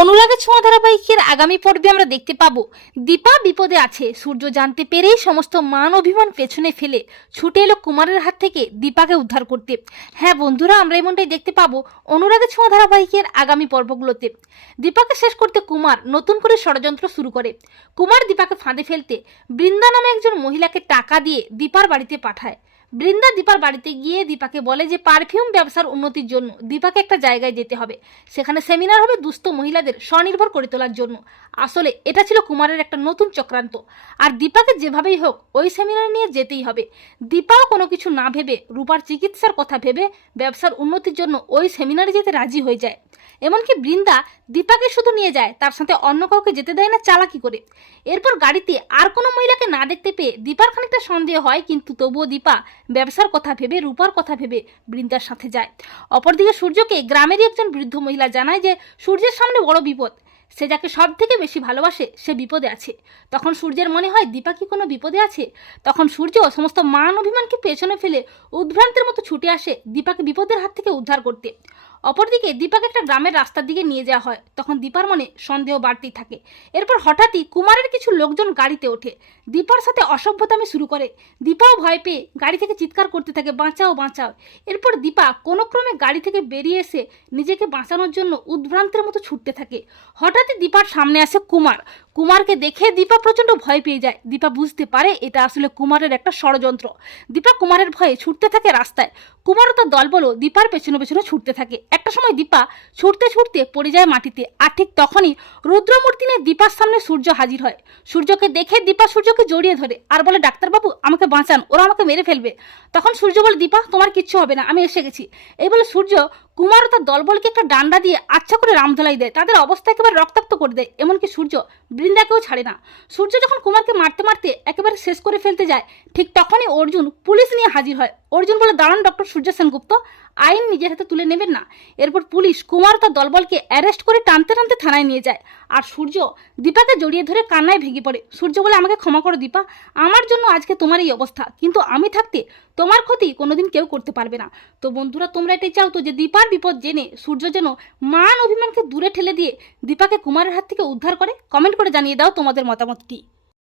অনুরাগের ছোঁয়া ধারাবাহিকের আগামী পর্বে আমরা দেখতে পাবো। দীপা বিপদে আছে। সূর্য জানতে পেরেই সমস্ত মান অভিমান পেছনে ফেলে ছুটে এলো কুমারের হাত থেকে দীপাকে উদ্ধার করতে। হ্যাঁ বন্ধুরা, আমরা এমনটাই দেখতে পাবো অনুরাগের ছোঁয়া ধারাবাহিকের আগামী পর্বগুলোতে। দীপাকে শেষ করতে কুমার নতুন করে ষড়যন্ত্র শুরু করে। কুমার দীপাকে ফাঁদে ফেলতে বৃন্দা নামে একজন মহিলাকে টাকা দিয়ে দীপার বাড়িতে পাঠায়। বৃন্দা দীপার বাড়িতে গিয়ে দীপাকে বলে যে পারফিউম ব্যবসার উন্নতির জন্য দীপাকে একটা জায়গায় যেতে হবে। সেখানে সেমিনার হবে দুস্থ মহিলাদের স্বনির্ভর করে তোলার জন্য। আসলে এটা ছিল কুমারের একটা নতুন চক্রান্ত। আর দীপাকে যেভাবেই হোক, ওই সেমিনারে নিয়ে যেতেই হবে। দীপাও কোনো কিছু না ভেবে, রূপার চিকিৎসার কথা ভেবে ব্যবসার উন্নতির জন্য ওই সেমিনারে যেতে রাজি হয়ে যায়। এমনকি বৃন্দা দীপাকে শুধু নিয়ে যায়, তার সাথে অন্য কাউকে যেতে দেয় না চালাকি করে। এরপর গাড়িতে আর কোনো মহিলাকে না দেখতে পেয়ে দীপার খানিকটা সন্দেহ হয়, কিন্তু তবুও দীপা ব্যবসার কথা ভেবে, রূপার কথা ভেবে বৃন্দার সাথে যায়। অপরদিকে সূর্যকে গ্রামেরই একজন বৃদ্ধ মহিলা জানায় যে, সূর্যের সামনে বড় বিপদ। সে যাকে সব থেকে বেশি ভালোবাসে, সে বিপদে আছে। তখন সূর্যের মনে হয়, দীপা কি কোনো বিপদে আছে? তখন সূর্য সমস্ত মান অভিমানকে পেছনে ফেলে উদ্ভ্রান্তের মতো ছুটে আসে দীপাকে বিপদের হাত থেকে উদ্ধার করতে। অপরদিকে দীপাকে একটা গ্রামের রাস্তার দিকে নিয়ে যাওয়া হয়। তখন দীপার মনে সন্দেহ বাড়তেই থাকে। এরপর হঠাৎই কুমারের কিছু লোকজন গাড়িতে ওঠে। দীপার সাথে অসভ্যতামি শুরু করে। দীপাও ভয় পেয়ে গাড়ি থেকে চিৎকার করতে থাকে, বাঁচাও বাঁচাও। এরপর দীপা কোনো ক্রমে গাড়ি থেকে বেরিয়ে এসে নিজেকে বাঁচানোর জন্য উদ্ভ্রান্তের মতো ছুটতে থাকে। হঠাৎই দীপার সামনে আসে কুমার। কুমারকে দেখে দীপা প্রচণ্ড ভয় পেয়ে যায়। দীপা বুঝতে পারে এটা আসলে কুমারের একটা ষড়যন্ত্র। দীপা কুমারের ভয়ে ছুটতে থাকে রাস্তায়। কুমার ও তার দলবলও দীপার পেছনে পেছনে ছুটতে থাকে। একটা সময় দীপা ছুটতে ছুটতে পড়ে যায় মাটিতে আর ঠিক তখনই রুদ্রমূর্তি নিয়ে দীপার সামনে সূর্য হাজির হয়। সূর্যকে দেখে দীপা সূর্যকে জড়িয়ে ধরে আর বলে, ডাক্তারবাবু, আমাকে বাঁচান, ওরা আমাকে মেরে ফেলবে। তখন সূর্য বলে, দীপা, তোমার কিচ্ছু হবে না, আমি এসে গেছি। এই বলে সূর্য কুমার তার দলবলকে একটা ডান্ডা দিয়ে আচ্ছা করে রামধলাই দেয়। তাদের অবস্থা একেবারে রক্তাক্ত করে দেয়, এমনকি সূর্য বৃন্দাকেও ছাড়ে না। সূর্য যখন কুমারকে মারতে মারতে একেবারে শেষ করে ফেলতে যায় ঠিক তখনই অর্জুন পুলিশ নিয়ে হাজির হয়। অর্জুন বলে, দাঁড়ান ডক্টর সূর্য সেনগুপ্ত, আইন নিজের হাতে তুলে নেবেন না। এরপর পুলিশ কুমার তার দলবলকে অ্যারেস্ট করে টানতে টানতে থানায় নিয়ে যায়। আর সূর্য দীপাকে জড়িয়ে ধরে কান্নায় ভেঙে পড়ে। সূর্য বলে, আমাকে ক্ষমা করো দীপা, আমার জন্য আজকে তোমার এই অবস্থা। কিন্তু আমি থাকতে তোমার ক্ষতি কোনোদিন কেউ করতে পারবে না। তো বন্ধুরা, তোমরা এটাই চাও তো যে দীপার বিপদ জেনে সূর্য যেন মান অভিমানকে দূরে ঠেলে দিয়ে দীপাকে কুমারের হাত থেকে উদ্ধার করে? কমেন্ট করে জানিয়ে দাও তোমাদের মতামতটি।